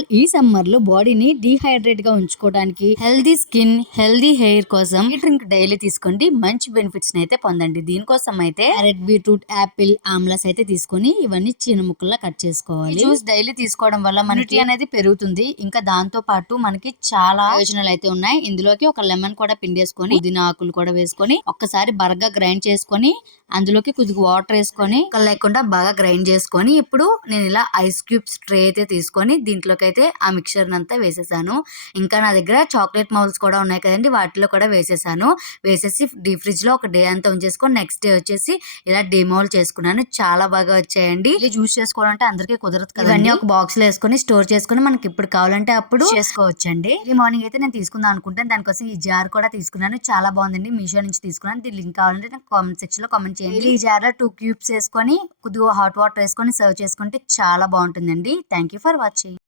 All ఈ summer లో బాడీని డీహైడ్రేట్ గా ఉంచుకోవడానికి హెల్దీ స్కిన్ హెల్దీ హెయిర్ కోసం ఈ డ్రింక్ డైలీ తీసుకోండి. మంచి బెనిఫిట్స్ అయితే పొందండి. దీనికోసం అయితే క్యారెట్, బీట్రూట్, యాపిల్, ఆమ్లాస్ అయితే తీసుకొని ఇవన్నీ చిన్న ముక్కల్లా కట్ చేసుకోవాలి. జ్యూస్ డైలీ తీసుకోవడం వల్ల మనకి అనేది పెరుగుతుంది. ఇంకా దాంతో పాటు మనకి చాలా ప్రయోజనాలు అయితే ఉన్నాయి. ఇందులోకి ఒక లెమన్ కూడా పిండేసుకొని పుదీనా ఆకులు కూడా వేసుకొని ఒక్కసారి బరగా గ్రైండ్ చేసుకొని అందులోకి కొద్దిగా వాటర్ వేసుకొని లేకుండా బాగా గ్రైండ్ చేసుకొని ఇప్పుడు నేను ఇలా ఐస్ క్యూబ్స్ ట్రే అయితే తీసుకొని దీంట్లోకి అయితే ఆ మిక్చర్ అంతా వేసేసాను. ఇంకా నా దగ్గర చాక్లెట్ మౌల్స్ కూడా ఉన్నాయి కదండి, వాటిలో కూడా వేసేసాను. వేసేసి డీప్ ఫ్రిడ్జ్ లో ఒక డే అంతా ఉంచేసుకొని నెక్స్ట్ డే వచ్చేసి ఇలా డిమోల్ చేసుకున్నాను. చాలా బాగా వచ్చాయండి. ఇది జ్యూస్ చేసుకోవాలంటే అందరికీ కుదరదు కదా, ఇవన్నీ ఒక బాక్స్ లో వేసుకొని స్టోర్ చేసుకుని మనకి ఇప్పుడు కావాలంటే అప్పుడు చేసుకోవచ్చండి. ఈ మార్నింగ్ అయితే నేను తీసుకుందాం అనుకుంటాను, దానికోసం ఈ జార్ కూడా తీసుకున్నాను. చాలా బాగుందండి, మీషో నుంచి తీసుకున్నాను. దీని లింక్ కావాలంటే నాకు కామెంట్ సెక్షన్ లో కామెంట్ చేయండి. ఈ జార్ లో 2 క్యూబ్స్ వేసుకొని కొద్దిగా హాట్ వాటర్ వేసుకొని సర్వ్ చేసుకుంటే చాలా బాగుంటుందండి. Thank you for watching.